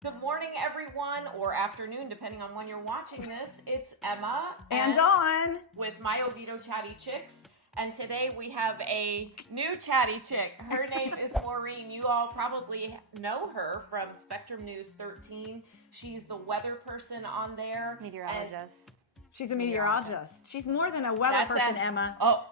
Good morning, everyone, or afternoon, depending on when you're watching this. It's Emma and Dawn with my Oviedo Chatty chicks. And today we have a new chatty chick. Her name is Maureen. You all probably know her from Spectrum News 13. She's the weather person on there. Meteorologist. She's a meteorologist. She's more than a weather person, Emma. Oh.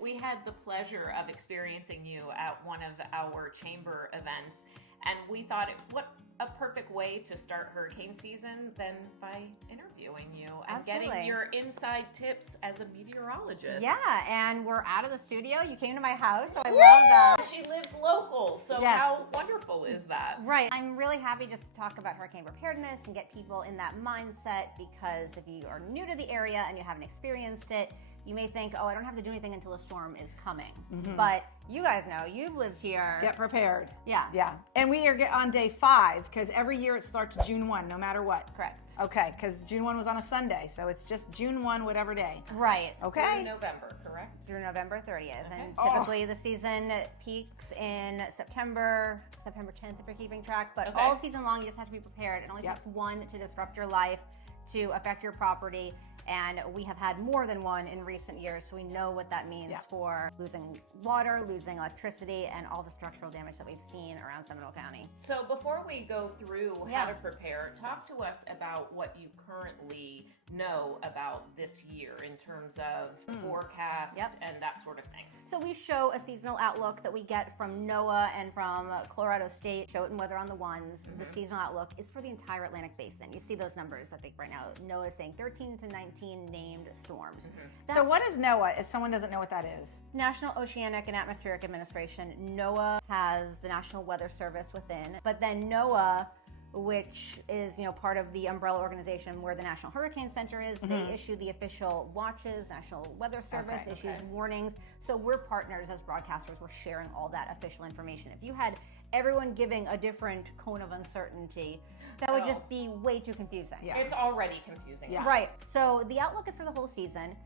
We had the pleasure of experiencing you at one of our chamber events, and we thought, what a perfect way to start hurricane season than by interviewing you and Absolutely. Getting your inside tips as a meteorologist. Yeah, and we're out of the studio. You came to my house, so I love that. She lives local, so Yes. How wonderful is that? Right. I'm really happy just to talk about hurricane preparedness and get people in that mindset, because if you are new to the area and you haven't experienced it, you may think, oh, I don't have to do anything until a storm is coming. Mm-hmm. But you guys know, you've lived here. Get prepared. Yeah. Yeah. And we are on day 5, because every year it starts June 1, no matter what. Correct. Okay, because June 1 was on a Sunday, so it's just June 1, whatever day. Right. Okay. Through November, correct? Through November 30th. Okay. And typically the season peaks in September 10th if you're keeping track. But all season long, you just have to be prepared. It only takes one to disrupt your life, to affect your property. And we have had more than one in recent years, so we know what that means for losing water, losing electricity, and all the structural damage that we've seen around Seminole County. So before we go through how to prepare, talk to us about what you currently know about this year in terms of forecast and that sort of thing. So we show a seasonal outlook that we get from NOAA and from Colorado State, Show It in Weather on the Ones. The seasonal outlook is for the entire Atlantic Basin. You see those numbers, I think right now. NOAA is saying 13 to 19 named storms. So what is NOAA, if someone doesn't know what that is? National Oceanic and Atmospheric Administration. NOAA has the National Weather Service within, but then NOAA, which is part of the umbrella organization where the National Hurricane Center is, they issue the official watches. National Weather Service issues warnings. So we're partners as broadcasters. We're sharing all that official information. If you had everyone giving a different cone of uncertainty, that would just be way too confusing. Yeah. It's already confusing. Yeah. Right. So the outlook is for the whole season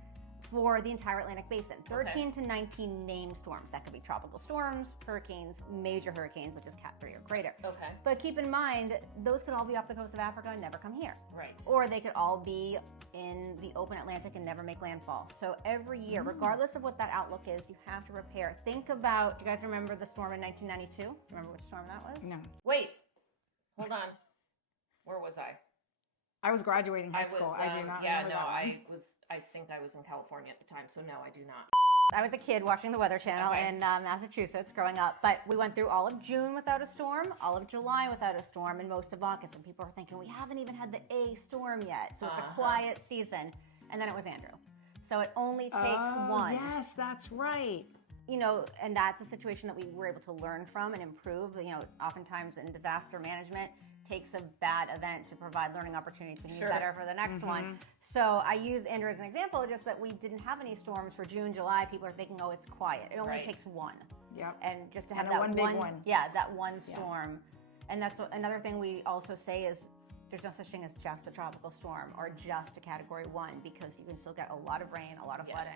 for the entire Atlantic Basin. 13 to 19 named storms. That could be tropical storms, hurricanes, major hurricanes, which is Cat 3 or greater. Okay. But keep in mind, those could all be off the coast of Africa and never come here. Right. Or they could all be in the open Atlantic and never make landfall. So every year, regardless of what that outlook is, you have to prepare. Think about, do you guys remember the storm in 1992? Remember which storm that was? No. Wait, hold on. Where was I? I was graduating high school. I do not remember that one. I think I was in California at the time, so no, I do not. I was a kid watching the Weather Channel in Massachusetts growing up, but we went through all of June without a storm, all of July without a storm, and most of August. And people were thinking, we haven't even had the A storm yet, so it's a quiet season. And then it was Andrew. So it only takes one. Yes, that's right. And that's a situation that we were able to learn from and improve. Oftentimes in disaster management, takes a bad event to provide learning opportunities to be better for the next one. So I use Andrew as an example, just that we didn't have any storms for June, July. People are thinking, oh, it's quiet. It only takes one. Yeah. And just to have And that one big one. Yeah, that one storm. And that's another thing we also say is there's no such thing as just a tropical storm or just a Category 1, because you can still get a lot of rain, a lot of flooding,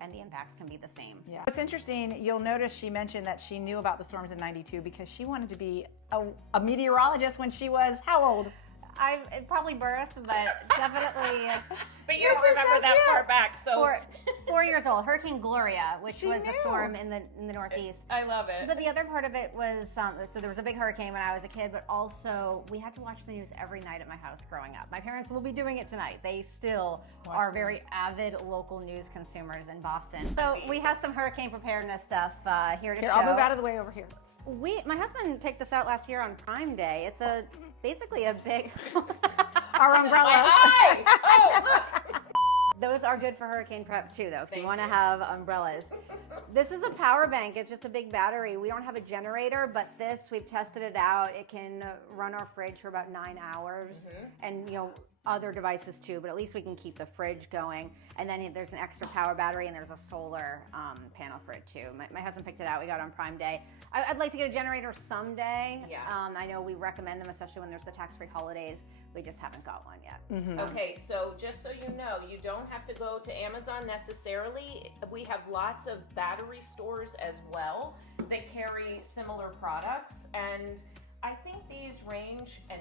and the impacts can be the same. Yeah. What's interesting, you'll notice she mentioned that she knew about the storms in 92 because she wanted to be a meteorologist when she was how old? I probably birthed, but definitely. But you don't remember that far back, so 4 years old. Hurricane Gloria, which was a storm in the Northeast. I love it. But the other part of it was, so there was a big hurricane when I was a kid, but also we had to watch the news every night at my house growing up. My parents will be doing it tonight. They still are very avid local news consumers in Boston. So we have some hurricane preparedness stuff here to show. I'll move out of the way over here. My husband picked this out last year on Prime Day. It's basically a big... Our umbrellas. Those are good for hurricane prep too, though, because you want to have umbrellas. This is a power bank. It's just a big battery. We don't have a generator, but we've tested it out. It can run our fridge for about 9 hours, and other devices too, but at least we can keep the fridge going. And then there's an extra power battery, and there's a solar panel for it too. My husband picked it out. We got it on Prime Day. I'd like to get a generator someday. Yeah. I know we recommend them, especially when there's the tax-free holidays. We just haven't got one yet. Okay, so just so you know, you don't have to go to Amazon necessarily. We have lots of battery stores as well that carry similar products, and I think these range, and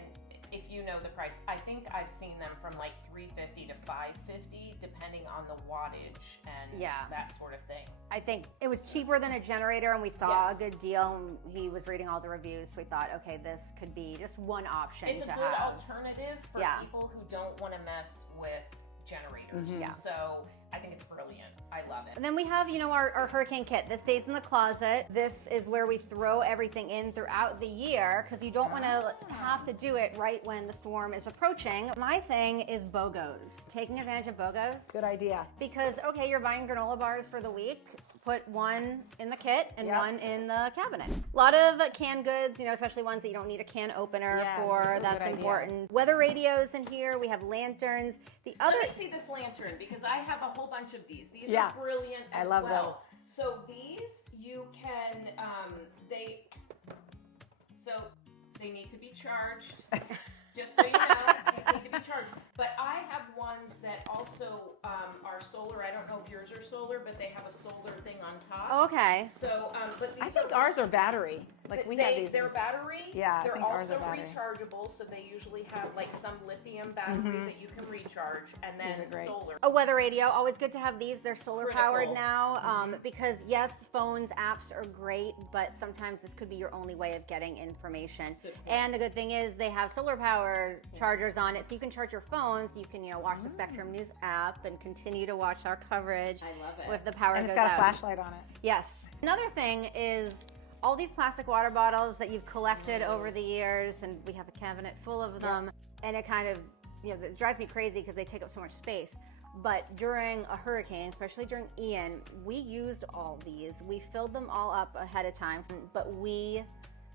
if you know the price, I think I've seen them from like $350 to $550, depending on the wattage and that sort of thing. I think it was cheaper than a generator, and we saw a good deal. He was reading all the reviews, so we thought, okay, this could be just one option. It's a good alternative for people who don't want to mess with generators. So I think it's brilliant. I love it. And then we have, our hurricane kit. This stays in the closet. This is where we throw everything in throughout the year because you don't want to have to do it right when the storm is approaching. My thing is BOGOs. Taking advantage of BOGOs. Good idea. Because, okay, you're buying granola bars for the week. Put one in the kit and one in the cabinet. A lot of canned goods, especially ones that you don't need a can opener for. That's important. Weather radios in here. We have lanterns. Let me see this lantern because I have a whole bunch of these. These are brilliant as well. I love those. So these you can, they need to be charged. Just so you know, these need to be charged. But I have ones that also are solar. I don't know if yours are solar, but they have a solar thing on top. Okay. So, but these I think ours are battery. Like we have these. They're battery. Yeah, they're I think ours also are battery. rechargeable, so they usually have like some lithium battery that you can recharge, and then solar. A weather radio, always good to have these. They're solar powered now because yes, phones, apps are great, but sometimes this could be your only way of getting information. And the good thing is they have solar power chargers on it, so you can charge your phone, so you can watch the Spectrum News app and continue to watch our coverage. I love it. If the power goes out. And it's got a flashlight on it. Yes. Another thing is all these plastic water bottles that you've collected over the years, and we have a cabinet full of them, and it kind of, it drives me crazy because they take up so much space. But during a hurricane, especially during Ian, we used all these. We filled them all up ahead of time, but we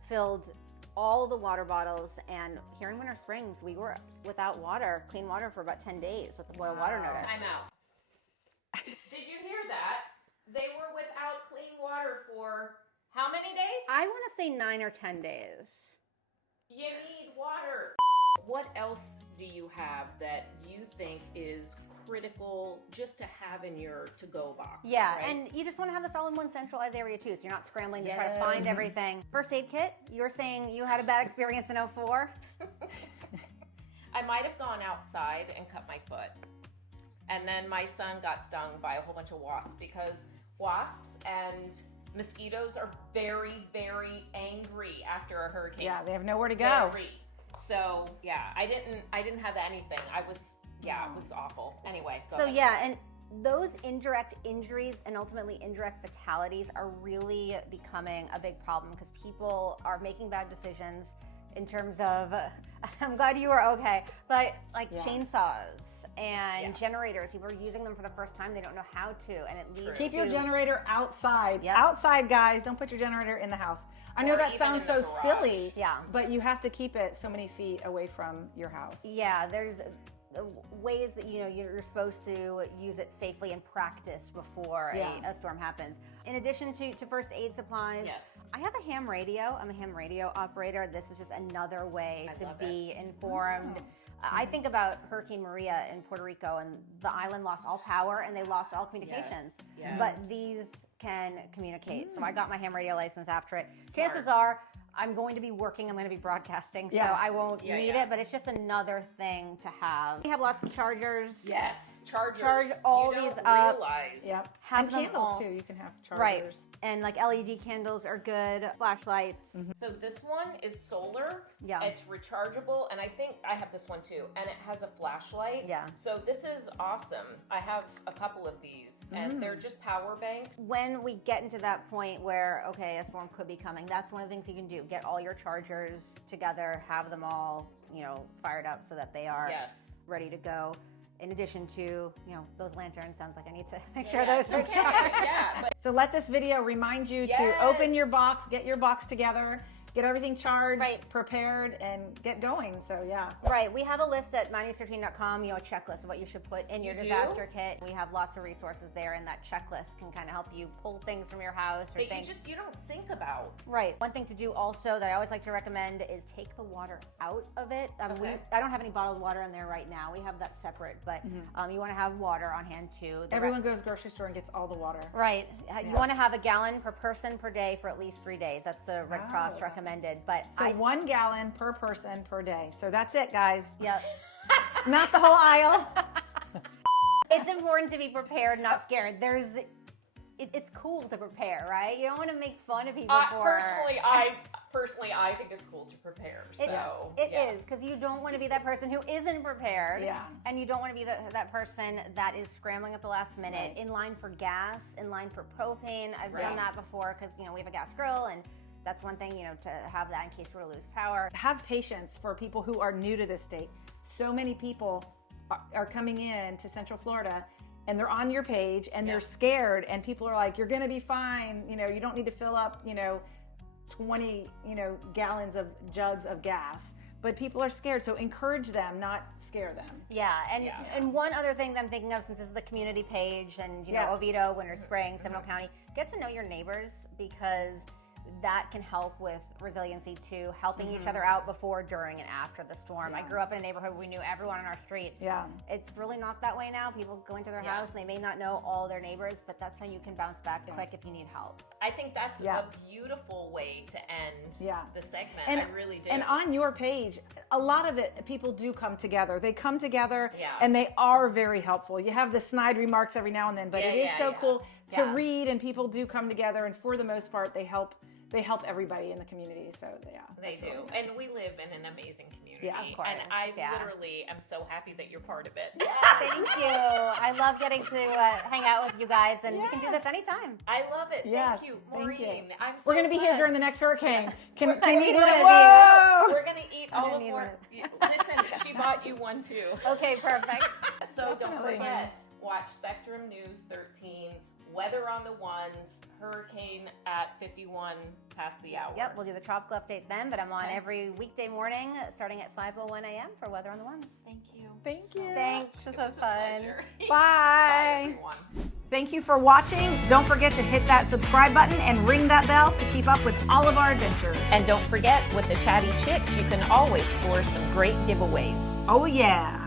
filled all the water bottles, and here in Winter Springs, we were without water, clean water, for about 10 days with the boil water notice. Time out. Did you hear that? They were without clean water for how many days? I want to say 9 or 10 days. You need water. What else do you have that you think is critical just to have in your to-go box? Yeah, and you just want to have this all in one centralized area too, so you're not scrambling to try to find everything. First aid kit, you were saying you had a bad experience in 04? I might have gone outside and cut my foot. And then my son got stung by a whole bunch of wasps because wasps and mosquitoes are very, very angry after a hurricane. Yeah, they have nowhere to go. Very. So I didn't have anything. It was awful. Anyway, go ahead. And those indirect injuries and ultimately indirect fatalities are really becoming a big problem because people are making bad decisions in terms of, I'm glad you were okay, but chainsaws and generators, people are using them for the first time. They don't know how to, and it leads Keep your generator outside. Outside, guys. Don't put your generator in the house. I know that sounds so silly, but you have to keep it so many feet away from your house. Yeah, there's ways that you're supposed to use it safely and practice before a storm happens. In addition to first aid supplies, I have a ham radio. I'm a ham radio operator. This is just another way to be informed. I think about Hurricane Maria in Puerto Rico, and the island lost all power and they lost all communications. But these can communicate. So I got my ham radio license after it. Smart. Chances are I'm going to be working, I'm going to be broadcasting, so I won't need it, but it's just another thing to have. We have lots of chargers. Yes, chargers. Charge all these up. Realize. Have candles too. You can have chargers. Right. And like LED candles are good, flashlights. So this one is solar. Yeah. It's rechargeable, and I think I have this one too, and it has a flashlight. Yeah. So this is awesome. I have a couple of these, and they're just power banks. When we get into that point where, okay, a storm could be coming, that's one of the things you can do. Get all your chargers together, have them all, fired up so that they are ready to go. In addition to, those lanterns, sounds like I need to make sure those are charged. So let this video remind you to open your box, get your box together, get everything charged, prepared, and get going. So Right. We have a list at mynewsroutine.com, a checklist of what you should put in your disaster kit. We have lots of resources there, and that checklist can kind of help you pull things from your house or things you don't think about. Right. One thing to do also that I always like to recommend is take the water out of it. I don't have any bottled water in there right now. We have that separate, but you want to have water on hand too. Everyone goes grocery store and gets all the water. Right. You want to have a gallon per person per day for at least 3 days. That's the Red Cross recommendation. recommended. But So 1 gallon per person per day. So that's it, guys. Yep. Not the whole aisle. It's important to be prepared, not scared. It's cool to prepare, right? You don't want to make fun of people for. Personally, I think it's cool to prepare. So it is, because you don't want to be that person who isn't prepared. Yeah. And you don't want to be that person that is scrambling at the last minute, in line for gas, in line for propane. I've done that before because, we have a gas grill, and that's one thing, to have that in case we were to lose power. Have patience for people who are new to this state. So many people are coming in to Central Florida and they're on your page and they're scared, and people are like, you're going to be fine. You don't need to fill up, 20, gallons of jugs of gas. But people are scared, so encourage them, not scare them. Yeah, and one other thing that I'm thinking of, since this is the community page, and Oviedo, Winter Spring, Seminole County, get to know your neighbors, because that can help with resiliency too, helping each other out before, during, and after the storm. I grew up in a neighborhood where we knew everyone on our street. Yeah. It's really not that way now. People go into their house and they may not know all their neighbors, but that's how you can bounce back quick if you need help. I think that's a beautiful way to end the segment. I really do. And on your page, a lot of it, people do come together. They come together and they are very helpful. You have the snide remarks every now and then, but it is so cool to read, and people do come together, and for the most part, they help everybody in the community. So they do. Really nice. And we live in an amazing community. Yeah, of course. And I literally am so happy that you're part of it. Thank you. I love getting to hang out with you guys, and we can do this anytime. I love it. Yes. Thank you, Maureen. Thank you. I'm so We're going to be here glad. during the next hurricane. Can we eat need one of one these? We're going to eat all of one. Listen, she bought you one too. Okay, perfect. So don't Definitely. forget, watch Spectrum News 13, weather on the ones, hurricane at 51 past the hour. Yep, we'll do the tropical update then, but I'm on every weekday morning starting at 5:01 a.m. for weather on the ones. Thank you. Thank you. Thanks. This was fun. Bye. Bye. Everyone. Thank you for watching. Don't forget to hit that subscribe button and ring that bell to keep up with all of our adventures. And don't forget, with the Chatty Chicks, you can always score some great giveaways. Oh yeah.